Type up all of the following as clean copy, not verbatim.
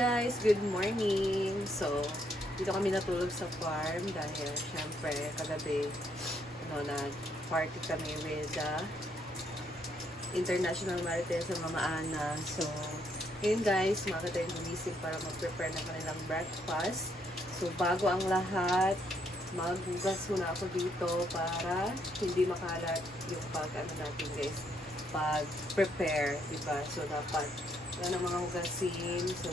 guys, good morning. So, dito kami natulog sa farm dahil syempre kagabi nag-party kami with the International Maritime sa Mama Ana. So, ngayon guys, mga tayong gumising para mag-prepare ng kanilang breakfast. So, bago ang lahat, maghugas muna ako dito para hindi makalat yung natin guys, pag-prepare, diba? So, dapat yan ang mga hugasin. So,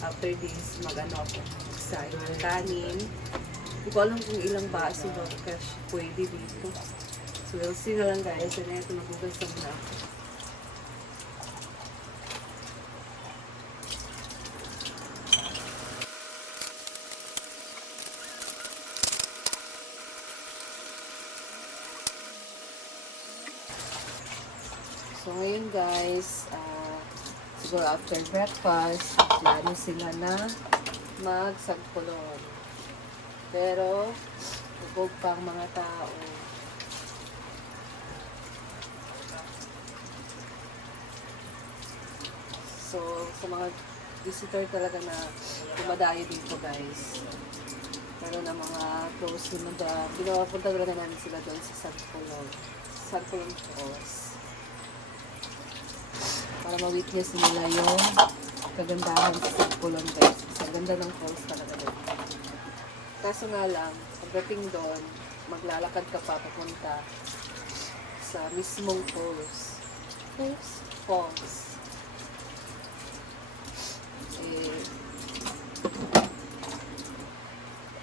after this, mag-ano ako, magsain ng kanin. Hindi ko alam kung ilang baso ba kasi pwede dito. So, we'll see na lang guys. And ito, maghugas na muna ako. So, ngayon guys, siguro after breakfast, plano sila na magsagpulong. Pero, bubog pa ang mga tao. So, sa mga visitor talaga na dumadayo dito guys. Pero na mga close na pinapunta talaga namin sila doon sa Sagpulong. Sagpulong Falls. Para ma-witness nila yung kagandahan sa Sagpulong guys. Ang ganda ng falls talaga doon. Kaso nga lang, pagdating doon, maglalakad ka pa papunta sa mismong falls. Falls.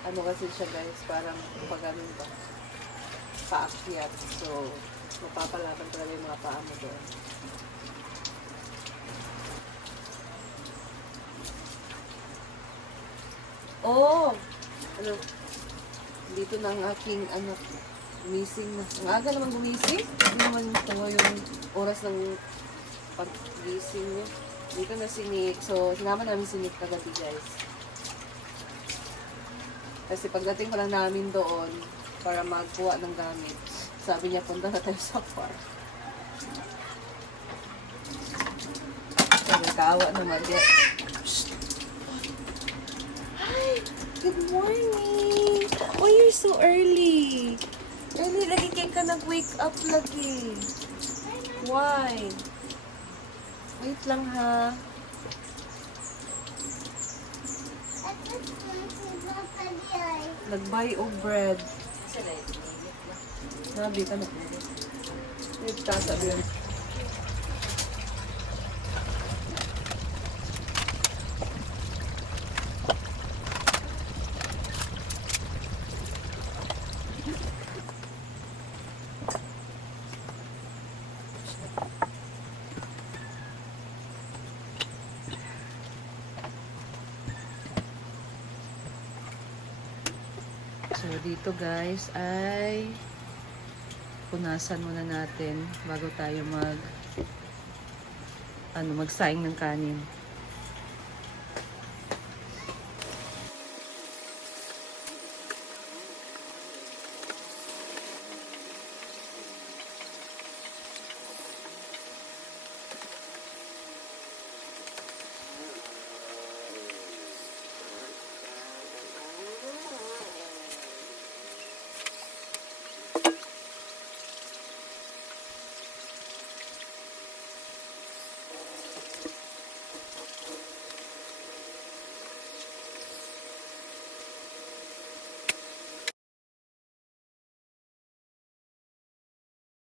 Ano kasi siya guys, parang pag-amin ba? Paakyat. So, mapapalaban talaga yung mga paa mo doon. Oh! Ano? Dito na ang aking anak. Gumising na. Ang aga naman gumising. Hindi naman ito yung oras ng pag-gising niya. Dito na si Nick. So, sinama namin si Nick kagabi guys. Kasi pagdating pa lang namin doon para magkuha ng gamit, sabi niya, punta na tayo sa farm. Sabi, kaawa naman. Hi! Good morning! Oh, you're so early! Early, lagi kayo ka nag-wake up lagi. Why? Wait lang ha. Nag-buy o bread. Nabi ka na po. Wait, sabi yun. So, dito guys ay punasan muna natin bago tayo magsaing ng kanin.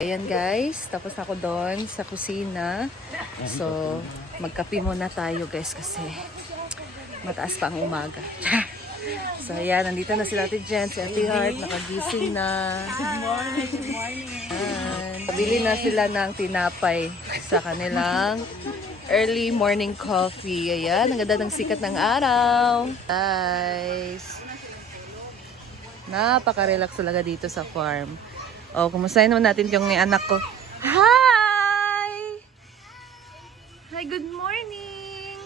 Ayan guys, tapos ako doon sa kusina. So, magkape muna tayo guys kasi mataas pa ang umaga. So, ayan, nandito na si Ate Jen, si Ate Heart, nakagising na. Good morning, good morning. Pabili na sila ng tinapay sa kanilang early morning coffee. Ayan, ang ganda ng sikat ng araw. Guys, napaka-relax talaga dito sa farm. Oh, kumustahin naman natin yung anak ko. Hi! Hi, good morning!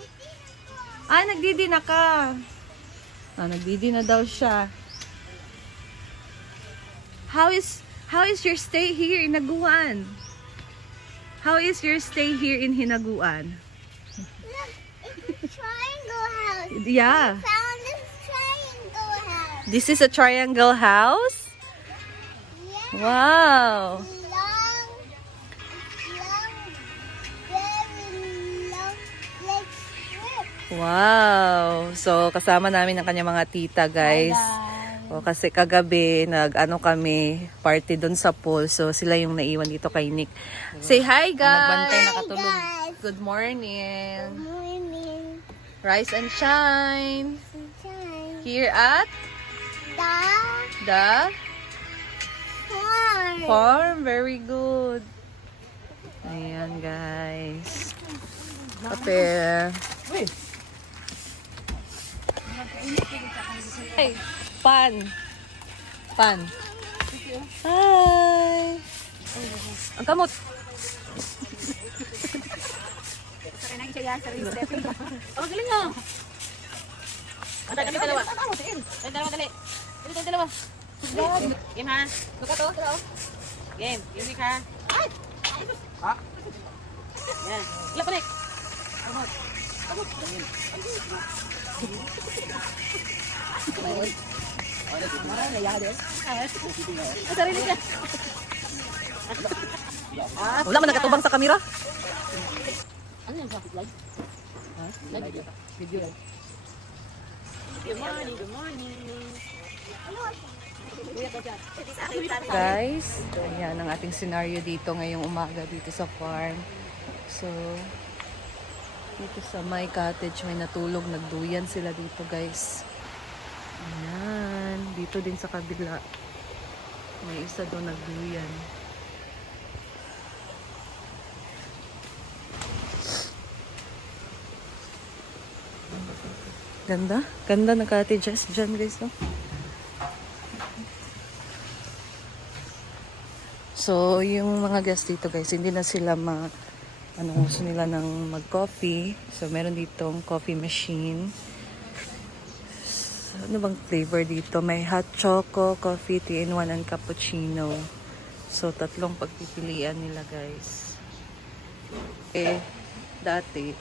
Ah, nagdidi na ka. Ah, nagdidi na daw siya. How is your stay here in Hinaguan? How is your stay here in Hinaguan? Look, it's a triangle Yeah. Found this triangle house. This is a triangle house? Yeah. Wow. Long, very long, like strip. Wow. So, kasama namin ang kanyang mga tita, guys. O, kasi kagabi, nag-ano kami, party doon sa pool. So, sila yung naiwan dito kay Nick. Say hi, guys! Nagbantay, nakatulog. Guys, Good morning! morning. Rise and shine! Sunshine. Here at The the farm. farm. Very good. Ayan, guys. Kape. Hey, pan. Pan. Hi. Ang kamot. Oh, galing nyo! Antay kami dalawa. Dali. Dali. Game ha? Luka to. Game. Music ha? Yan. Ilan pa, Nick? Sarili niya. Wala man nakatubang sa kamera. Ano yung traffic light? Light video. Good morning. Guys, ayan ang ating scenario dito ngayong umaga dito sa farm. So, dito sa my cottage may natulog, nagduyan sila dito, guys. Ayan, dito din sa kabila. May isa doon nagduyan. Ganda na cottages dyan, guys, no? So, yung mga guests dito, guys, hindi na sila gusto nila ng mag-coffee. So, meron ditong coffee machine. So, ano bang flavor dito? May hot choco, coffee, 3-in-1, and cappuccino. So, 3 pagpipilian nila, guys. Dati,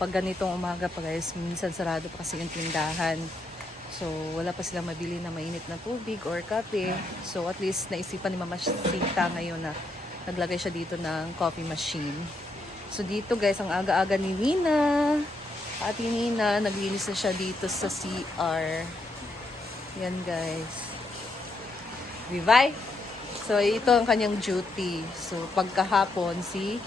pag ganitong umaga pa, guys, minsan sarado pa kasi yung tindahan. So, wala pa silang mabili na mainit na tubig or kape. So, at least naisipan ni Mama Sita ngayon na naglagay siya dito ng coffee machine. So, dito, guys, ang aga-aga ni Nina. Ate Nina, naglinis na siya dito sa CR. Yan, guys. Vivay. So, ito ang kanyang duty. So, pagkahapon, si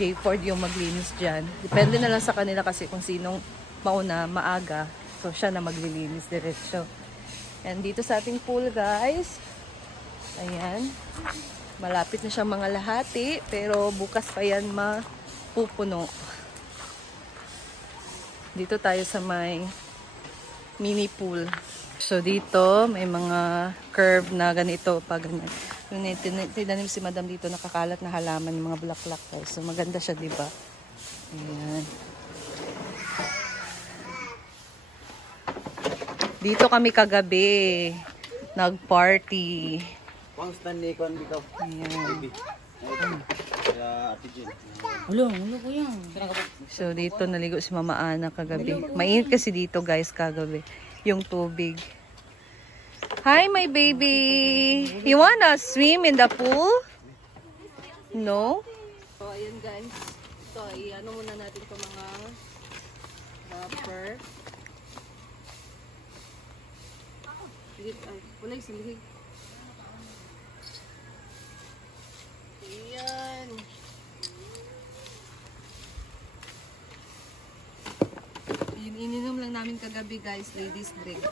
J. Ford yung maglinis dyan. Depende na lang sa kanila kasi kung sinong mauna, maaga. So, siya na maglilinis diretso. And dito sa ating pool, guys. Ayan. Malapit na siyang mga lahati. Pero bukas pa yan mapupuno. Dito tayo sa may mini pool. So, dito may mga curve na ganito pa ganyan. Yung tinanim si Madam dito, nakakalat na halaman yung mga bulaklak, guys. So, maganda siya, diba? Ayan. Dito kami kagabi. Nag-party. Pang Stanley kon bitaw. Ayan. Kaya Ate Jen. Ulo ko yan. So, dito naligo si Mama Ana kagabi. Mainit kasi dito, guys, kagabi. Yung tubig. Hi, my baby! You wanna swim in the pool? No? So, ayan, guys. So, i-ano muna natin itong mga wrapper. Wala yung silihig. Ayan. Ininom lang namin kagabi, guys, ladies drink.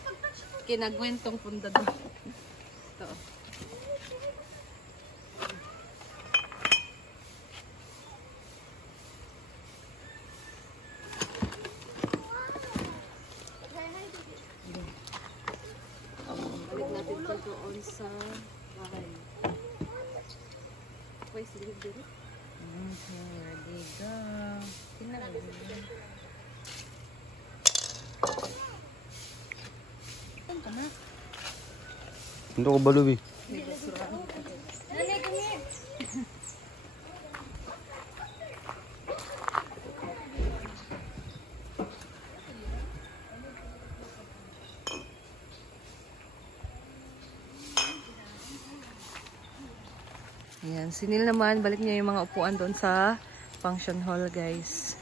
Kinagwentong punda doon. Ito. Balik natin pa doon sa bahay. Okay, silid din. Ready, go. Hindi ko baluwi. Ayan, si Neil naman, balik niya yung mga upuan doon sa function hall, guys.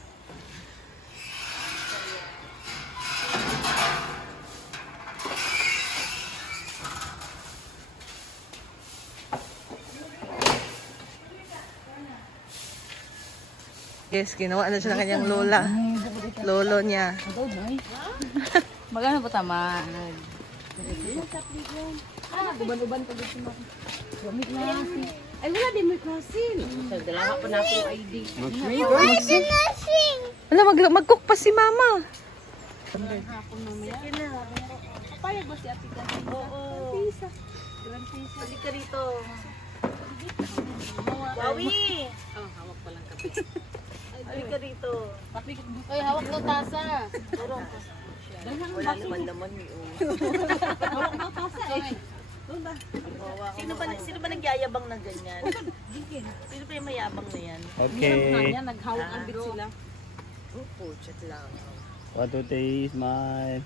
Yes, ginawa na siya ng kanyang lola. Lolo niya. Ito, boy. Magano pa tama? Uban-uban pa dito mo. Gamit na si. Ay, wala din may crossing. Dalawa pa na ako ID. Why the nursing? Wala, mag-cook pa si mama. Papayag ba si Ate Kasi? Oo. Balik ka rito. Wawi! Oh, hawak pa lang kape. Balik ka rito. Ay, hawak daw tasa. Wala naman naman yun. Hawak daw tasa eh. Sino ba nagyayabang ng ganyan? Sino pa yung mayabang na yan? Okay. Naghawak ang bit sila. Chat lang. 1, 2, 3, smile.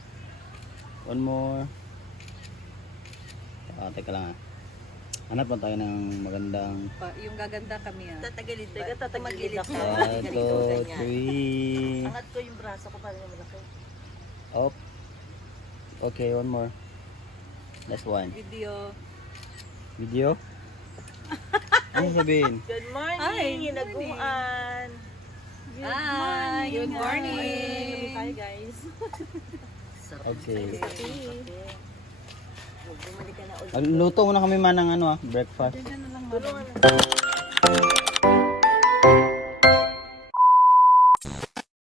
One more. Teka lang ah. Hanap lang tayo ng magandang Yung gaganda kami Tatagilid ka, tatagilid ako. 1, 2, 3. Angat ko yung braso ko para yung malaki. Up. Okay, one more. Last one. Video. Video? Ano sabihin? Good morning, hinaguan. Hi, good morning. Hi guys. Okay. Bumalik ka na ulit. Luto muna kami man ng ano breakfast. Tulungan na.